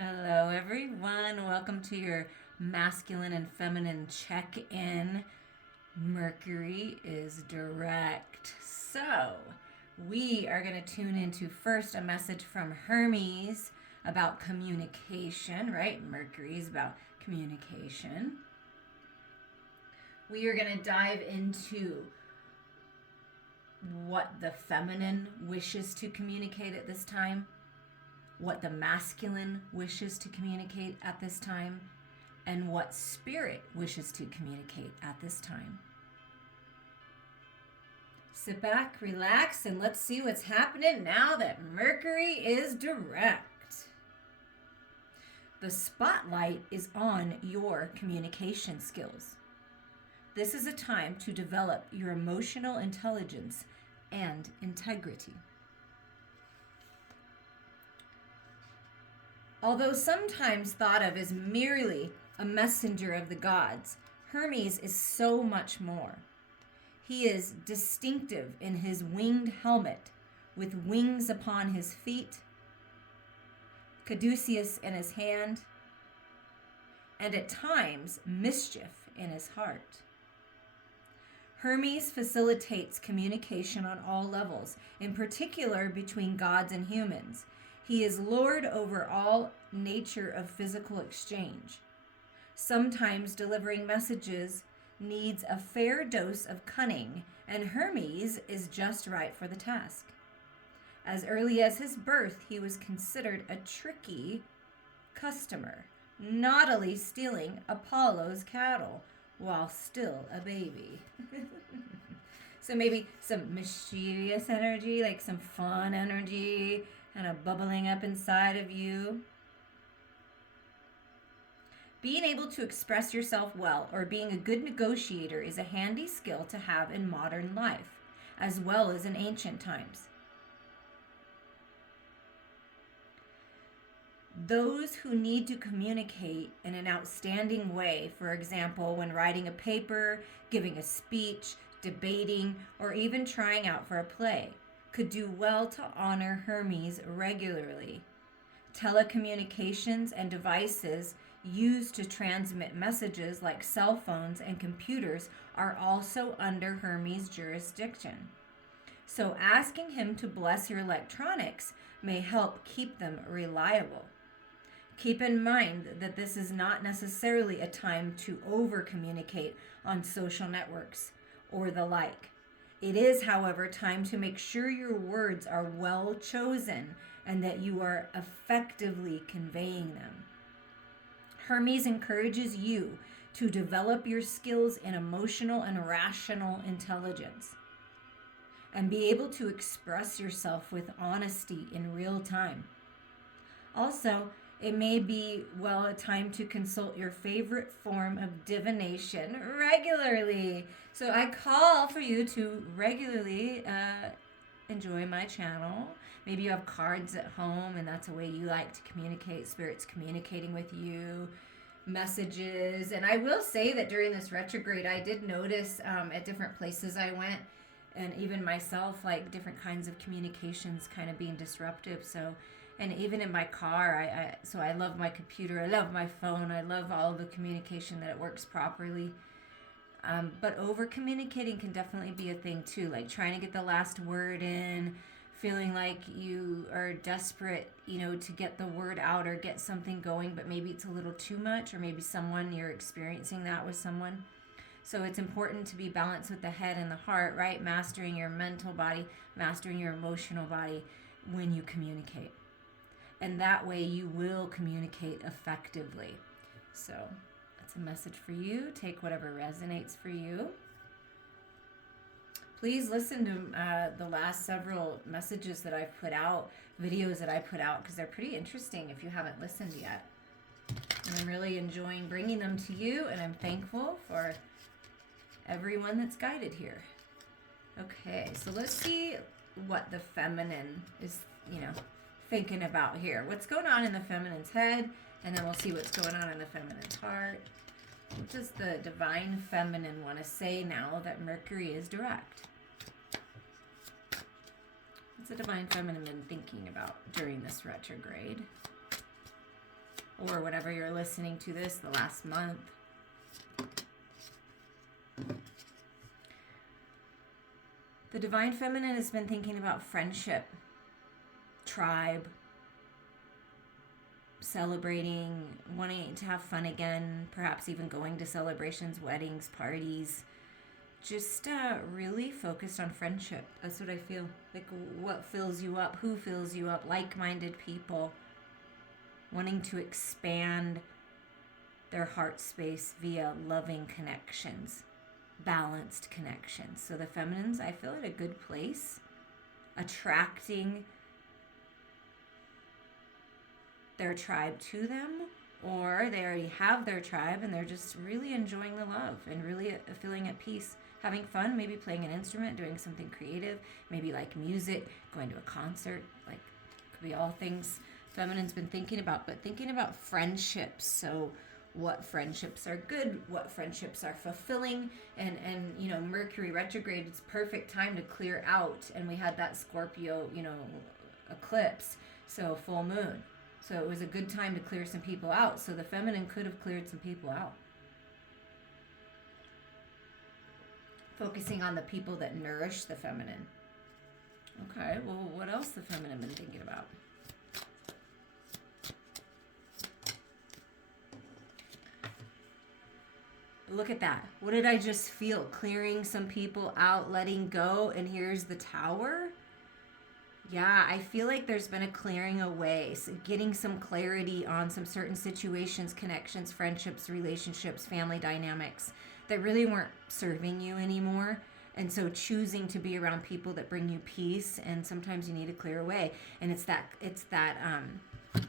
Hello, everyone. Welcome to your masculine and feminine check-in. Mercury is direct. So, we are going to tune into first a message from Hermes about communication, right? Mercury is about communication. We are going to dive into what the feminine wishes to communicate at this time, what the masculine wishes to communicate at this time, and what spirit wishes to communicate at this time. Sit back, relax, and let's see what's happening now that Mercury is direct. The spotlight is on your communication skills. This is a time to develop your emotional intelligence and integrity. Although sometimes thought of as merely a messenger of the gods, Hermes is so much more. He is distinctive in his winged helmet, with wings upon his feet, caduceus in his hand, and at times mischief in his heart. Hermes facilitates communication on all levels, in particular between gods and humans. He is lord over all nature of physical exchange. Sometimes delivering messages needs a fair dose of cunning, and Hermes is just right for the task. As early as his birth, he was considered a tricky customer, naughtily stealing Apollo's cattle while still a baby. So maybe some mischievous energy, like some fun energy, kind of bubbling up inside of you. Being able to express yourself well or being a good negotiator is a handy skill to have in modern life, as well as in ancient times. Those who need to communicate in an outstanding way, for example, when writing a paper, giving a speech, debating, or even trying out for a play, could do well to honor Hermes regularly. Telecommunications and devices used to transmit messages like cell phones and computers are also under Hermes' jurisdiction. So asking him to bless your electronics may help keep them reliable. Keep in mind that this is not necessarily a time to over-communicate on social networks or the like. It is, however, time to make sure your words are well chosen and that you are effectively conveying them. Hermes encourages you to develop your skills in emotional and rational intelligence and be able to express yourself with honesty in real time. Also, it may be, a time to consult your favorite form of divination regularly. So I call for you to regularly enjoy my channel. Maybe you have cards at home and that's a way you like to communicate. Spirit's communicating with you, messages. And I will say that during this retrograde, I did notice at different places I went, and even myself, like different kinds of communications kind of being disruptive. So, and even in my car, I love my computer, I love my phone, I love all the communication, that it works properly. But over communicating can definitely be a thing too, like trying to get the last word in, feeling like you are desperate, to get the word out or get something going, but maybe it's a little too much, or maybe you're experiencing that with someone. So it's important to be balanced with the head and the heart, right? Mastering your mental body, mastering your emotional body when you communicate. And that way you will communicate effectively. So that's a message for you. Take whatever resonates for you. Please listen to the last several messages that I've put out, videos that I put out, because they're pretty interesting if you haven't listened yet. And I'm really enjoying bringing them to you, and I'm thankful for everyone that's guided here. Okay, so let's see what the feminine is, thinking about here. What's going on in the feminine's head, and then we'll see what's going on in the feminine's heart. What does the divine feminine want to say now that Mercury is direct? What's the divine feminine been thinking about during this retrograde? or whenever you're listening to this, the last month. The Divine Feminine has been thinking about friendship, tribe, celebrating, wanting to have fun again, perhaps even going to celebrations, weddings, parties. Just really focused on friendship. That's what I feel. Like, what fills you up? Who fills you up? Like-minded people wanting to expand their heart space via loving connections, balanced connections. So the feminines, I feel, at a good place, attracting their tribe to them, or they already have their tribe and they're just really enjoying the love and really feeling at peace, having fun, maybe playing an instrument, doing something creative, maybe like music, going to a concert, like could be all things feminine's been thinking about, but thinking about friendships. So what friendships are good, what friendships are fulfilling, and you know, Mercury retrograde, it's perfect time to clear out, and we had that Scorpio, you know, eclipse, so full moon. So it was a good time to clear some people out. So the feminine could have cleared some people out. Focusing on the people that nourish the feminine. Okay, well, what else the feminine been thinking about? Look at that. What did I just feel? Clearing some people out, letting go, and here's the Tower. Yeah, I feel like there's been a clearing away, so getting some clarity on some certain situations, connections, friendships, relationships, family dynamics that really weren't serving you anymore. And so choosing to be around people that bring you peace, and sometimes you need to clear away. And it's that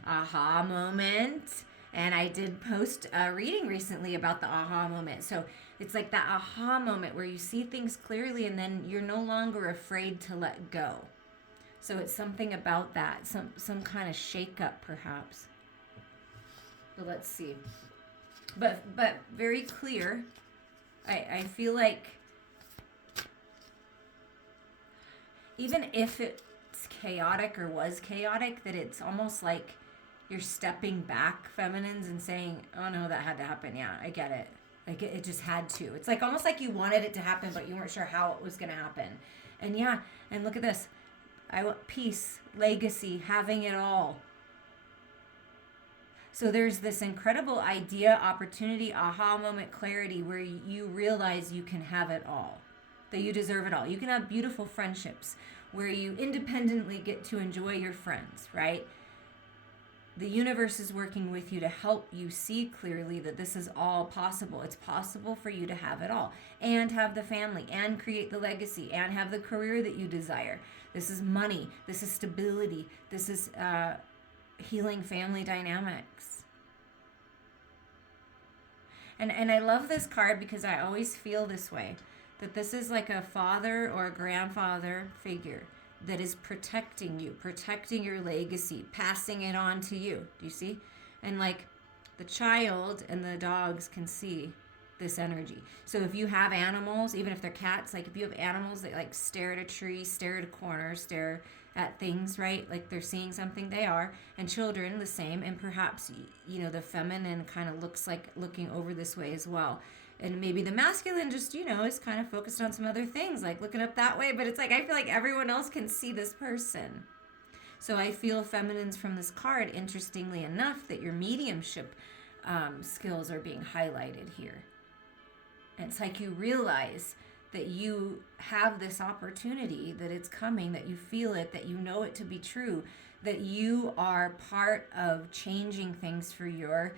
aha moment. And I did post a reading recently about the aha moment. So it's like that aha moment where you see things clearly and then you're no longer afraid to let go. So it's something about that, some kind of shake-up perhaps. But let's see. But very clear. I feel like even if it's chaotic or was chaotic, that it's almost like you're stepping back, feminines, and saying, oh no, that had to happen. Yeah, I get it. Like it just had to. It's like almost like you wanted it to happen, but you weren't sure how it was going to happen. And yeah, and look at this. I want peace, legacy, having it all. So there's this incredible idea, opportunity, aha moment, clarity where you realize you can have it all, that you deserve it all. You can have beautiful friendships where you independently get to enjoy your friends, right? The universe is working with you to help you see clearly that this is all possible. It's possible for you to have it all and have the family and create the legacy and have the career that you desire. This is money. This is stability. This is healing family dynamics. And I love this card because I always feel this way, that this is like a father or a grandfather figure that is protecting you, protecting your legacy, passing it on to you. Do you see? And like the child and the dogs can see this energy. So if you have animals, even if they're cats, like if you have animals that like stare at a tree, stare at a corner, stare at things, right? Like they're seeing something, they are. And children, the same. And perhaps, you know, the feminine kind of looks like looking over this way as well. And maybe the masculine just, you know, is kind of focused on some other things, like looking up that way. But it's like, I feel like everyone else can see this person. So I feel feminines from this card, interestingly enough, that your mediumship skills are being highlighted here. And it's like you realize that you have this opportunity, that it's coming, that you feel it, that you know it to be true, that you are part of changing things for your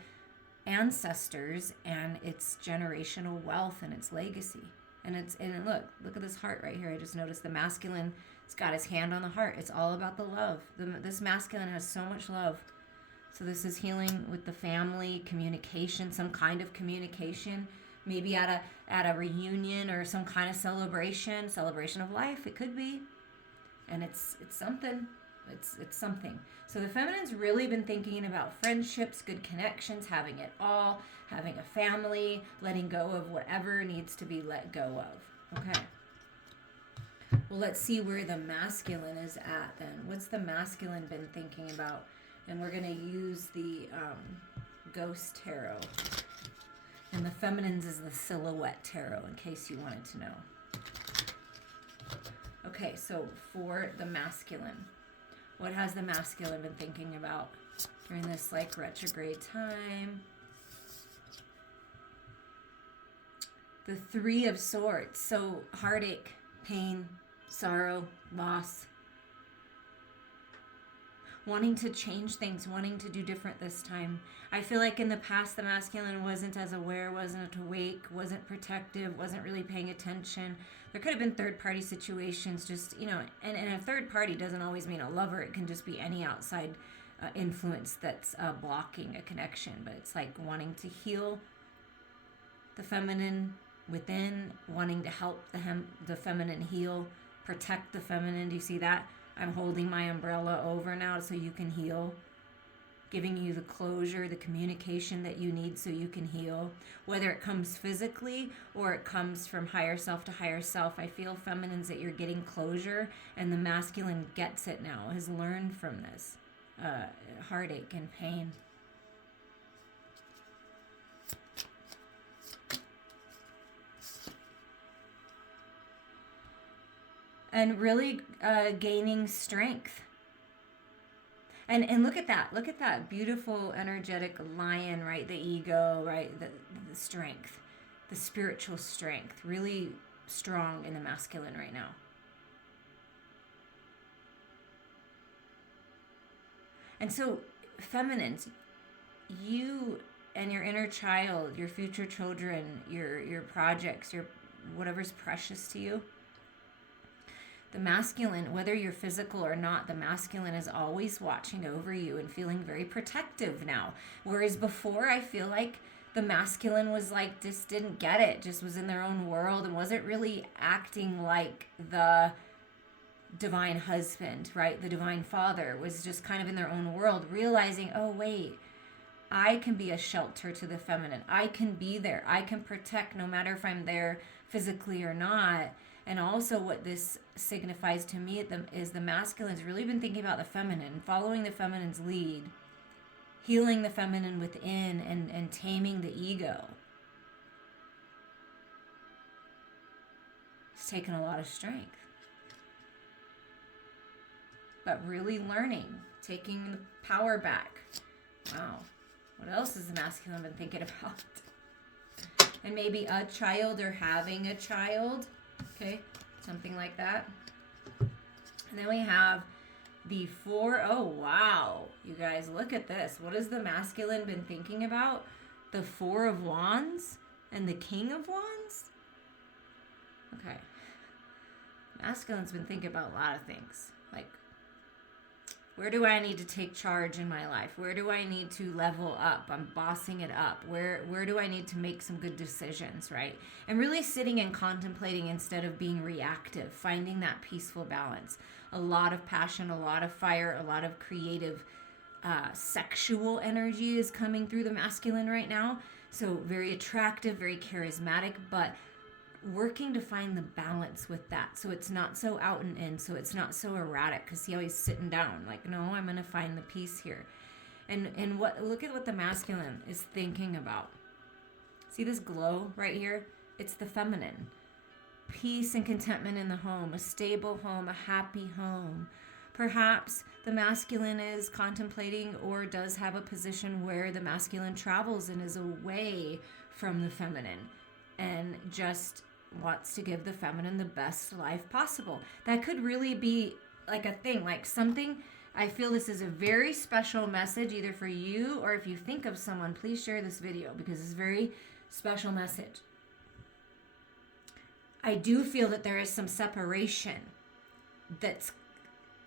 ancestors and its generational wealth and its legacy. And look at this heart right here. I just noticed the masculine, it's got his hand on the heart. It's all about the love. This masculine has so much love. So this is healing with the family, communication, some kind of communication, maybe at a reunion or some kind of celebration of life. It could be. And it's something. It's something. So the feminine's really been thinking about friendships, good connections, having it all, having a family, letting go of whatever needs to be let go of. Okay. Well, let's see where the masculine is at then. What's the masculine been thinking about? And we're going to use the Ghost Tarot. And the feminines is the Silhouette Tarot, in case you wanted to know. Okay, so for the masculine, what has the masculine been thinking about during this like retrograde time? The Three of Swords. So heartache, pain, sorrow, loss. Wanting to change things, wanting to do different this time. I feel like in the past, the masculine wasn't as aware, wasn't awake, wasn't protective, wasn't really paying attention. There could have been third-party situations, just, you know, and a third party doesn't always mean a lover. It can just be any outside influence that's blocking a connection. But it's like wanting to heal the feminine within, wanting to help the feminine heal, protect the feminine. Do you see that? I'm holding my umbrella over now so you can heal, giving you the closure, the communication that you need so you can heal, whether it comes physically or it comes from higher self to higher self. I feel, feminines, that you're getting closure, and the masculine gets it now, has learned from this heartache and pain. And really gaining strength. And look at that beautiful, energetic lion, right? The ego, right? The strength, the spiritual strength, really strong in the masculine right now. And so, feminines, you and your inner child, your future children, your projects, your whatever's precious to you, the masculine, whether you're physical or not, the masculine is always watching over you and feeling very protective now. Whereas before, I feel like the masculine was like, just didn't get it, just was in their own world and wasn't really acting like the divine husband, right? The divine father was just kind of in their own world, realizing, oh, wait, I can be a shelter to the feminine. I can be there. I can protect no matter if I'm there physically or not. And also what this signifies to me is the masculine's really been thinking about the feminine, following the feminine's lead, healing the feminine within, and taming the ego. It's taken a lot of strength. But really learning, taking the power back. Wow. What else has the masculine been thinking about? And maybe a child or having a child. Okay, something like that. And then we have the four. Oh, wow. You guys, look at this. What has the masculine been thinking about? The Four of Wands and the King of Wands? Okay. Masculine's been thinking about a lot of things. Like, where do I need to take charge in my life? Where do I need to level up? I'm bossing it up. Where do I need to make some good decisions, right? And really sitting and contemplating instead of being reactive, finding that peaceful balance. A lot of passion, a lot of fire, a lot of creative sexual energy is coming through the masculine right now. So very attractive, very charismatic, but working to find the balance with that, so it's not so out and in, so it's not so erratic. Because see how he's sitting down, like, no, I'm gonna find the peace here. And look at what the masculine is thinking about. See this glow right here? It's the feminine. Peace and contentment in the home, a stable home, a happy home. Perhaps the masculine is contemplating or does have a position where the masculine travels and is away from the feminine and just wants to give the feminine the best life possible. That could really be like a thing, like something. I feel this is a very special message, either for you or if you think of someone, please share this video because it's a very special message. I do feel that there is some separation that's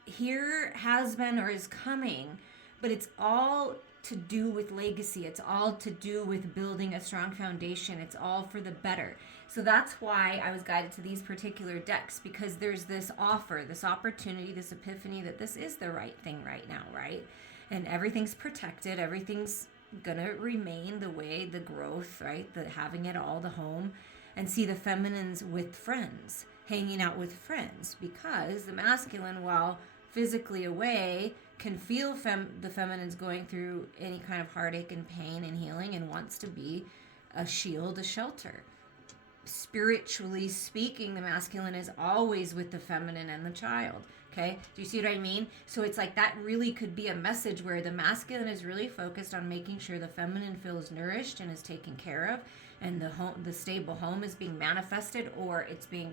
here, has been, or is coming, but it's all to do with legacy. It's all to do with building a strong foundation. It's all for the better. So that's why I was guided to these particular decks, because there's this offer, this opportunity, this epiphany that this is the right thing right now, right? And everything's protected. Everything's gonna remain the way, the growth, right? The having it all, the home. And see the feminines with friends, hanging out with friends, because the masculine, while physically away, can feel the feminine's going through any kind of heartache and pain and healing and wants to be a shield, a shelter. Spiritually speaking, the masculine is always with the feminine and the child. Okay, do you see what I mean? So it's like that really could be a message where the masculine is really focused on making sure the feminine feels nourished and is taken care of, and the stable home is being manifested, or it's being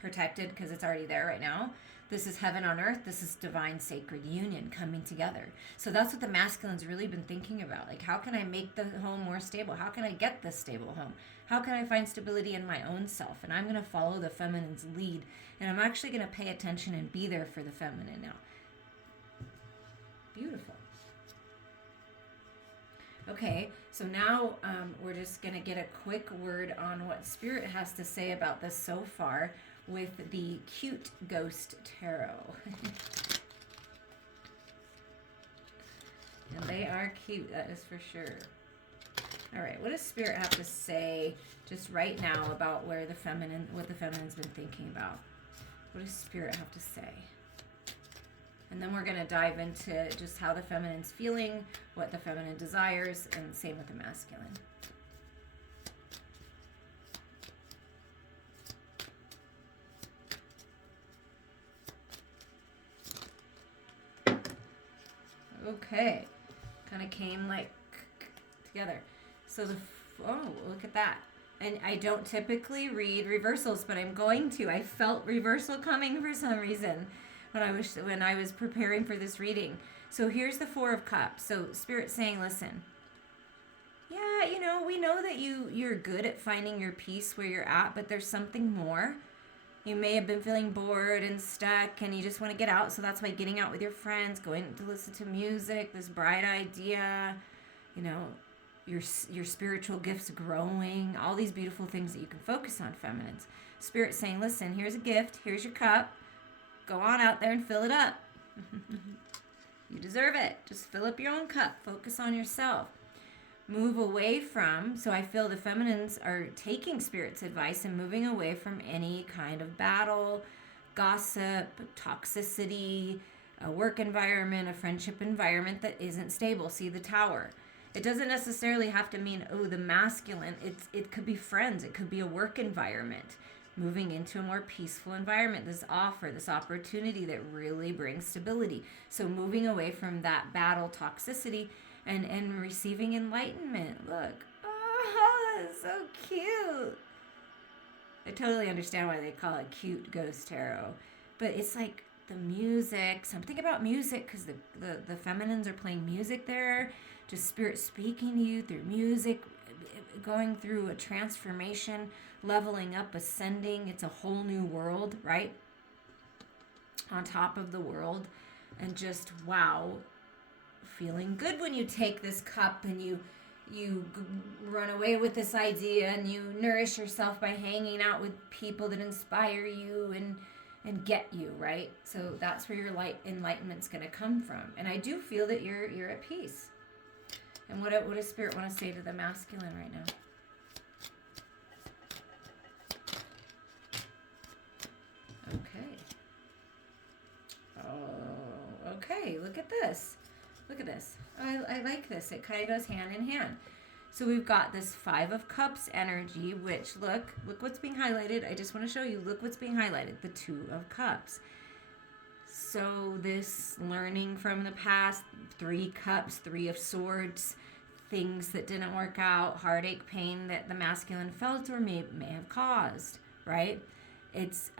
protected because it's already there right now. This is heaven on earth. This is divine sacred union coming together. So that's what the masculine's really been thinking about. Like, how can I make the home more stable? How can I get this stable home? How can I find stability in my own self? And I'm going to follow the feminine's lead. And I'm actually going to pay attention and be there for the feminine now. Beautiful. Okay, so now we're just going to get a quick word on what Spirit has to say about this so far with the Cute Ghost Tarot. And they are cute, that is for sure. All right, what does Spirit have to say just right now about what the feminine's been thinking about? What does Spirit have to say? And then we're going to dive into just how the feminine's feeling, what the feminine desires, and same with the masculine. Okay, kind of came like together. So look at that. And I don't typically read reversals, but I'm going to. I felt reversal coming for some reason when I was preparing for this reading. So here's the Four of Cups. So Spirit's saying, listen, yeah, we know that you're good at finding your peace where you're at, but there's something more. You may have been feeling bored and stuck, and you just want to get out. So that's why getting out with your friends, going to listen to music, this bright idea, your spiritual gifts growing, all these beautiful things that you can focus on, feminines. Spirit saying, listen, here's a gift, here's your cup. Go on out there and fill it up. You deserve it. Just fill up your own cup. Focus on yourself. Move away from, so I feel the feminines are taking Spirit's advice and moving away from any kind of battle, gossip, toxicity, a work environment, a friendship environment that isn't stable. See the Tower. It doesn't necessarily have to mean, the masculine. It could be friends. It could be a work environment. Moving into a more peaceful environment, this offer, this opportunity that really brings stability. So moving away from that battle toxicity and receiving enlightenment. Look. Oh, that's so cute. I totally understand why they call it Cute Ghost Tarot. But it's like the music, something about music, because the feminines are playing music there. Just Spirit speaking to you through music, going through a transformation, leveling up, ascending. It's a whole new world, right? On top of the world. And just, wow, feeling good when you take this cup and you run away with this idea and you nourish yourself by hanging out with people that inspire you and get you, right? So that's where your enlightenment's going to come from. And I do feel that you're at peace. And what does Spirit want to say to the masculine right now? Okay. Oh, okay. Look at this. Look at this. I like this. It kind of goes hand in hand. So we've got this Five of Cups energy, which look what's being highlighted. I just want to show you. Look what's being highlighted. The Two of Cups. So this learning from the past, Three Cups, Three of Swords, things that didn't work out, heartache, pain that the masculine felt or may have caused, right? It's,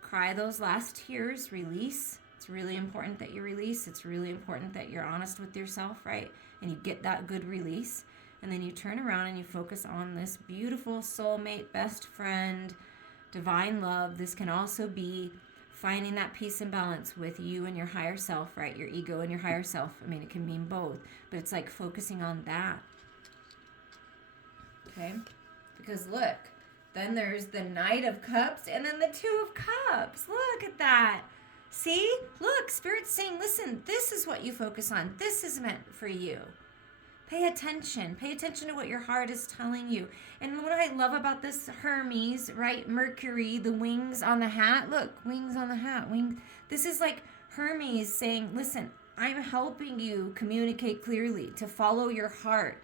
cry those last tears, release. It's really important that you release. It's really important that you're honest with yourself, right? And you get that good release. And then you turn around and you focus on this beautiful soulmate, best friend, divine love. This can also be finding that peace and balance with you and your higher self, right? Your ego and your higher self. I mean, it can mean both, but it's like focusing on that. Okay? Because look, then there's the Knight of Cups and then the Two of Cups. Look at that. See? Look, Spirit's saying, listen, this is what you focus on. This is meant for you. Pay attention. Pay attention to what your heart is telling you. And what I love about this Hermes, right? Mercury, the wings on the hat. Look, wings on the hat. Wings. This is like Hermes saying, listen, I'm helping you communicate clearly, to follow your heart.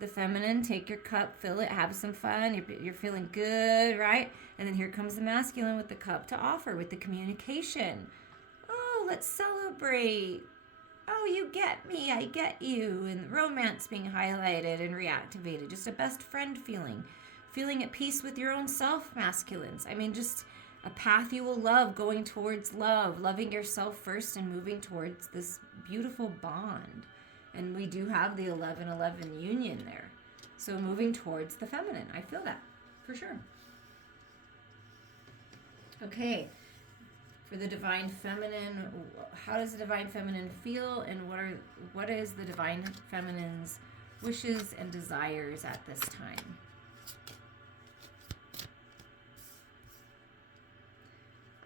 The feminine, take your cup, fill it, have some fun. You're feeling good, right? And then here comes the masculine with the cup to offer, with the communication. Oh, let's celebrate. Oh, you get me, I get you. And romance being highlighted and reactivated. Just a best friend feeling. Feeling at peace with your own self, masculines. I mean, just a path you will love, going towards love, loving yourself first and moving towards this beautiful bond. And we do have the 11-11 union there. So moving towards the feminine. I feel that for sure. Okay. For the divine feminine, how does the divine feminine feel, and what is the divine feminine's wishes and desires at this time?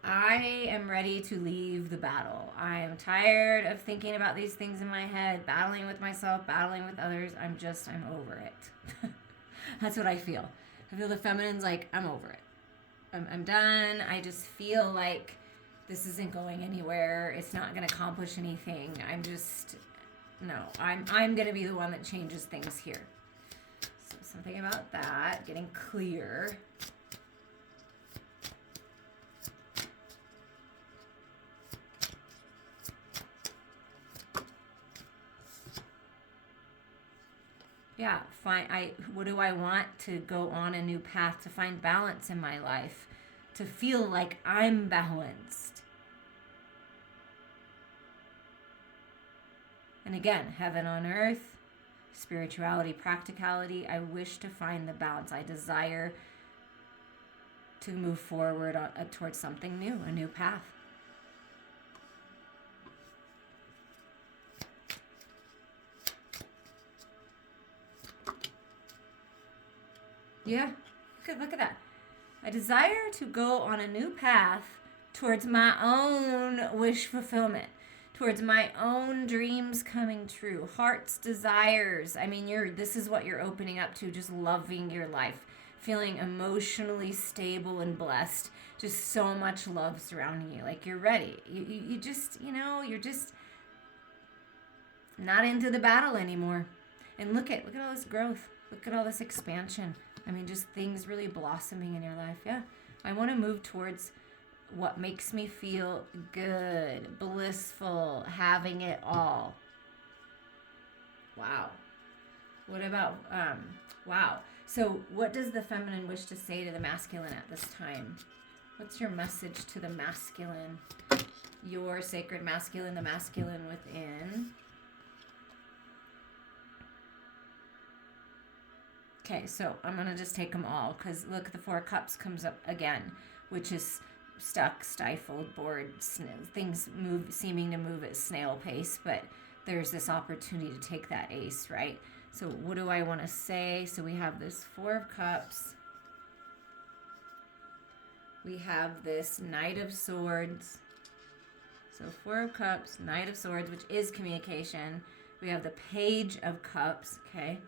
I am ready to leave the battle. I am tired of thinking about these things in my head, battling with myself, battling with others. I'm over it. That's what I feel. I feel the feminine's like, I'm over it. I'm done. I just feel like this isn't going anywhere. It's not going to accomplish anything. I'm going to be the one that changes things here. So something about that, getting clear. Yeah, what do I want? To go on a new path, to find balance in my life, to feel like I'm balanced. And again, heaven on earth, spirituality, practicality. I wish to find the balance. I desire to move forward towards something new, a new path. Yeah, look at that. I desire to go on a new path towards my own wish fulfillment, towards my own dreams coming true, heart's desires. I mean, this is what you're opening up to, just loving your life, feeling emotionally stable and blessed, just so much love surrounding you. Like you're ready. You just, you're just not into the battle anymore. And look at all this growth. Look at all this expansion. I mean, just things really blossoming in your life. Yeah. I want to move towards what makes me feel good, blissful, having it all. Wow. What about, wow. So what does the feminine wish to say to the masculine at this time? What's your message to the masculine? Your sacred masculine, the masculine within. Okay, so I'm going to just take them all, because look, the Four of Cups comes up again, which is stuck, stifled, bored, things seeming to move at snail pace, but there's this opportunity to take that ace, right? So what do I want to say? So we have this Four of Cups. We have this Knight of Swords. So Four of Cups, Knight of Swords, which is communication. We have the Page of Cups, okay?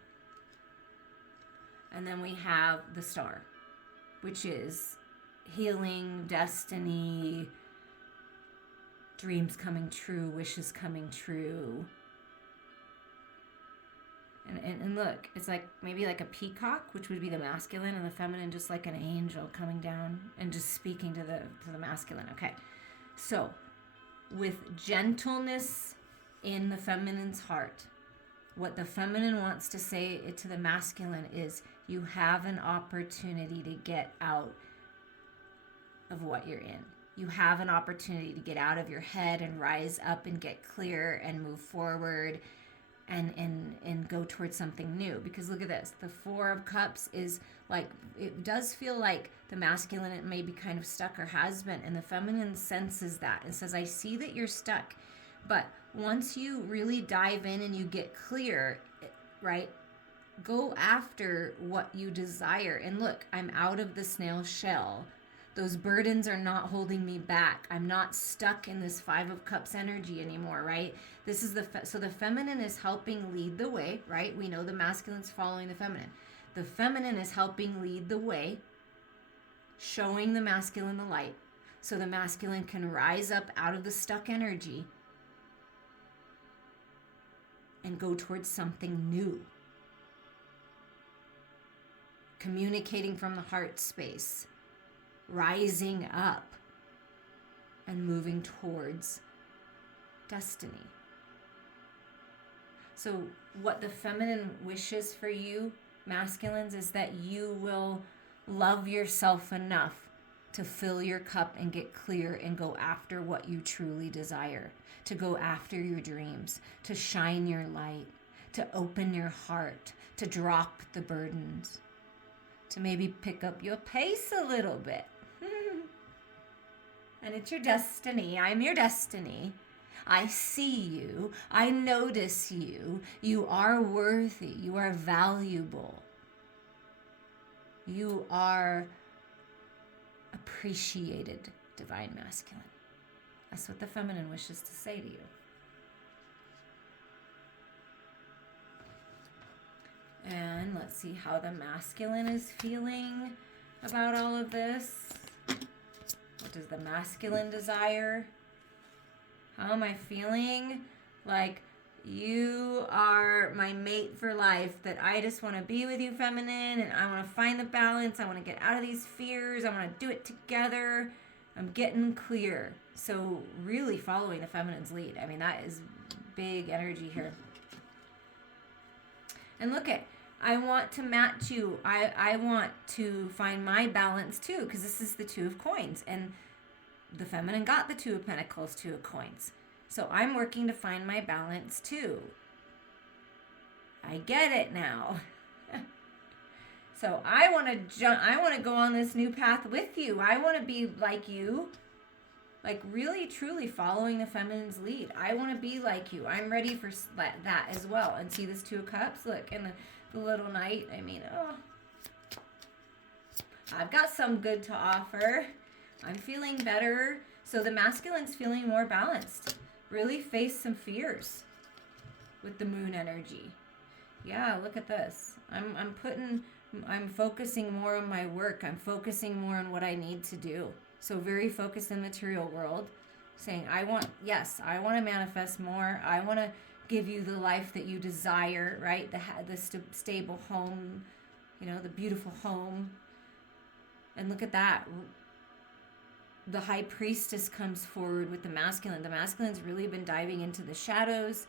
And then we have the Star, which is healing, destiny, dreams coming true, wishes coming true. And look, it's like maybe like a peacock, which would be the masculine, and the feminine just like an angel coming down and just speaking to the masculine. Okay. So with gentleness in the feminine's heart, what the feminine wants to say to the masculine is, you have an opportunity to get out of what you're in. You have an opportunity to get out of your head and rise up and get clear and move forward and go towards something new. Because look at this. The Four of Cups is like, it does feel like the masculine may be kind of stuck or has been. And the feminine senses that and says, I see that you're stuck. But once you really dive in and you get clear, right, go after what you desire. And look, I'm out of the snail shell. Those burdens are not holding me back. I'm not stuck in this Five of Cups energy anymore, right? This is so the feminine is helping lead the way, right? We know the masculine's following the feminine. The feminine is helping lead the way, showing the masculine the light. so the masculine can rise up out of the stuck energy and go towards something new. Communicating from the heart space, rising up and moving towards destiny. So what the feminine wishes for you, masculines, is that you will love yourself enough to fill your cup and get clear and go after what you truly desire, to go after your dreams, to shine your light, to open your heart, to drop the burdens, to maybe pick up your pace a little bit. And it's your destiny. I'm your destiny. I see you. I notice you. You are worthy. You are valuable. You are appreciated, divine masculine. That's what the feminine wishes to say to you. And let's see how the masculine is feeling about all of this. What does the masculine desire? How am I feeling? Like, you are my mate for life, that I just want to be with you, feminine, and I want to find the balance. I want to get out of these fears. I want to do it together. I'm getting clear. So really following the feminine's lead. I mean, that is big energy here. And look at, I want to match you. I want to find my balance too, because this is the Two of Coins. And the feminine got the Two of Pentacles, Two of Coins. So I'm working to find my balance too. I get it now. So I want to go on this new path with you. I want to be like you. Like really, truly following the feminine's lead. I want to be like you. I'm ready for that as well. And see this Two of Cups? Look, and the little knight. I mean, I've got some good to offer. I'm feeling better. So the masculine's feeling more balanced. Really face some fears with the moon energy. Yeah, look at this. I'm focusing more on my work. I'm focusing more on what I need to do. So very focused in the material world, saying, I want to manifest more. I want to give you the life that you desire, right? The stable home, the beautiful home. And look at that. The High Priestess comes forward with the masculine. The masculine's really been diving into the shadows.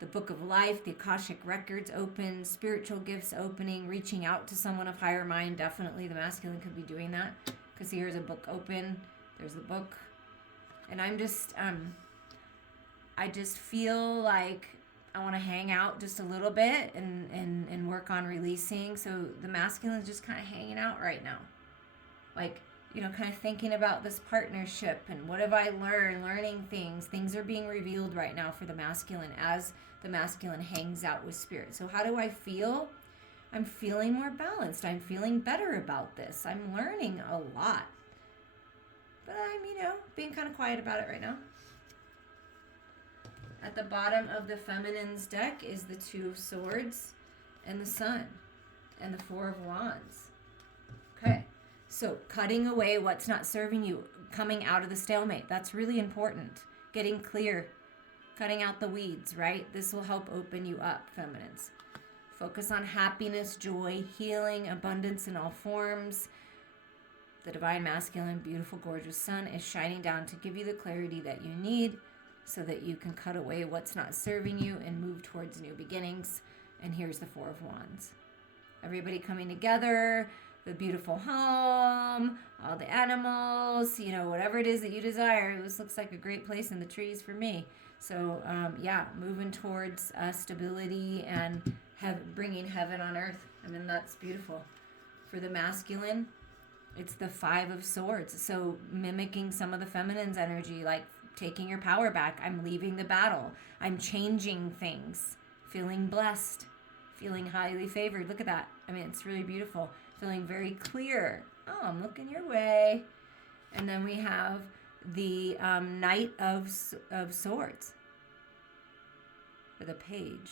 The Book of Life, the Akashic Records open, spiritual gifts opening, reaching out to someone of higher mind. Definitely the masculine could be doing that. Because here's a book open. There's the book. And I'm just, I just feel like I want to hang out just a little bit and work on releasing. So the masculine is just kind of hanging out right now. Like, kind of thinking about this partnership and what have I learning things. Things are being revealed right now for the masculine as the masculine hangs out with spirit. So how do I feel? I'm feeling more balanced. I'm feeling better about this. I'm learning a lot. But I'm, being kind of quiet about it right now. At the bottom of the feminine's deck is the Two of Swords and the Sun and the Four of Wands. Okay. So cutting away what's not serving you, coming out of the stalemate. That's really important. Getting clear, cutting out the weeds, right? This will help open you up, feminines. Focus on happiness, joy, healing, abundance in all forms. The divine masculine, beautiful, gorgeous sun is shining down to give you the clarity that you need so that you can cut away what's not serving you and move towards new beginnings. And here's the Four of Wands. Everybody coming together. The beautiful home, all the animals, whatever it is that you desire. This looks like a great place in the trees for me. So, moving towards stability and bringing heaven on earth. I mean, that's beautiful. For the masculine, it's the Five of Swords. So, mimicking some of the feminine's energy, like taking your power back. I'm leaving the battle. I'm changing things. Feeling blessed. Feeling highly favored. Look at that. I mean, it's really beautiful. Feeling very clear. Oh, I'm looking your way. And then we have the Knight of Swords. Or the Page.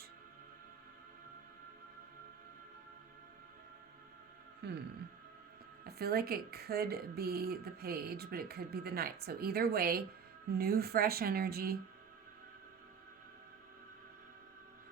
I feel like it could be the page, but it could be the knight. So either way, new, fresh energy,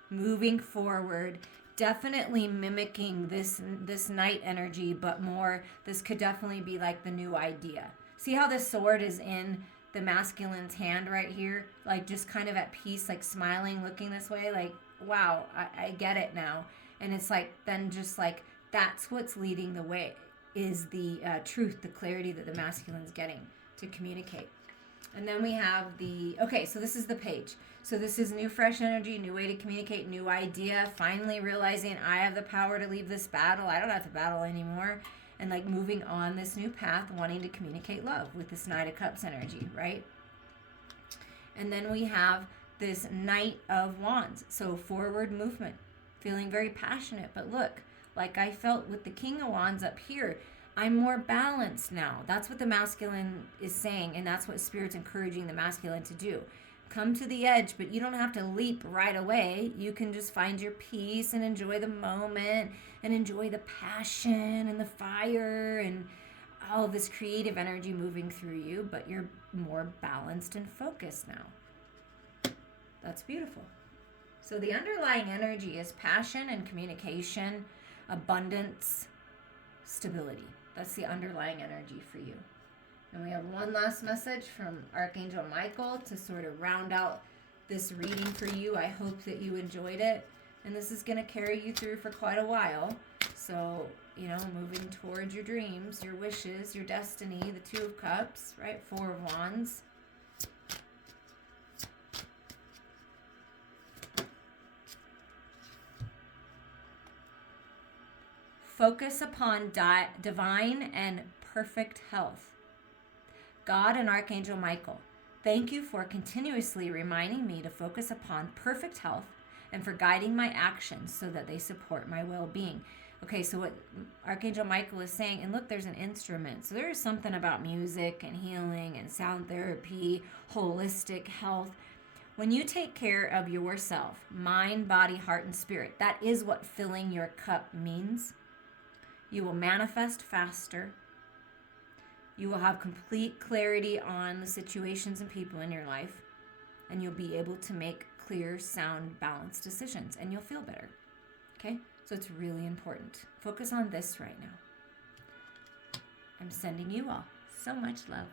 moving forward, definitely mimicking this knight energy, but more, this could definitely be like the new idea. See how the sword is in the masculine's hand right here? Like just kind of at peace, like smiling, looking this way, like, wow, I get it now. And it's like, then just like, that's what's leading the way, is the truth, the clarity that the masculine's getting to communicate. And then we have okay, so this is the page. So this is new, fresh energy, new way to communicate, new idea, finally realizing I have the power to leave this battle. I don't have to battle anymore. And like moving on this new path, wanting to communicate love with this Knight of Cups energy, right? And then we have this Knight of Wands. So forward movement, feeling very passionate. But look, like I felt with the King of Wands up here, I'm more balanced now. That's what the masculine is saying, and that's what Spirit's encouraging the masculine to do. Come to the edge, but you don't have to leap right away. You can just find your peace and enjoy the moment and enjoy the passion and the fire and all of this creative energy moving through you, but you're more balanced and focused now. That's beautiful. So the underlying energy is passion and communication, abundance, stability. That's the underlying energy for you. And we have one last message from Archangel Michael to sort of round out this reading for you. I hope that you enjoyed it. And this is going to carry you through for quite a while. So, moving towards your dreams, your wishes, your destiny, the Two of Cups, right? Four of Wands. Focus upon divine and perfect health. God and Archangel Michael, thank you for continuously reminding me to focus upon perfect health and for guiding my actions so that they support my well-being. Okay, so what Archangel Michael is saying, and look, there's an instrument. So there is something about music and healing and sound therapy, holistic health. When you take care of yourself, mind, body, heart, and spirit, that is what filling your cup means. You will manifest faster. You will have complete clarity on the situations and people in your life, and you'll be able to make clear, sound, balanced decisions, and you'll feel better. Okay? So it's really important. Focus on this right now. I'm sending you all so much love.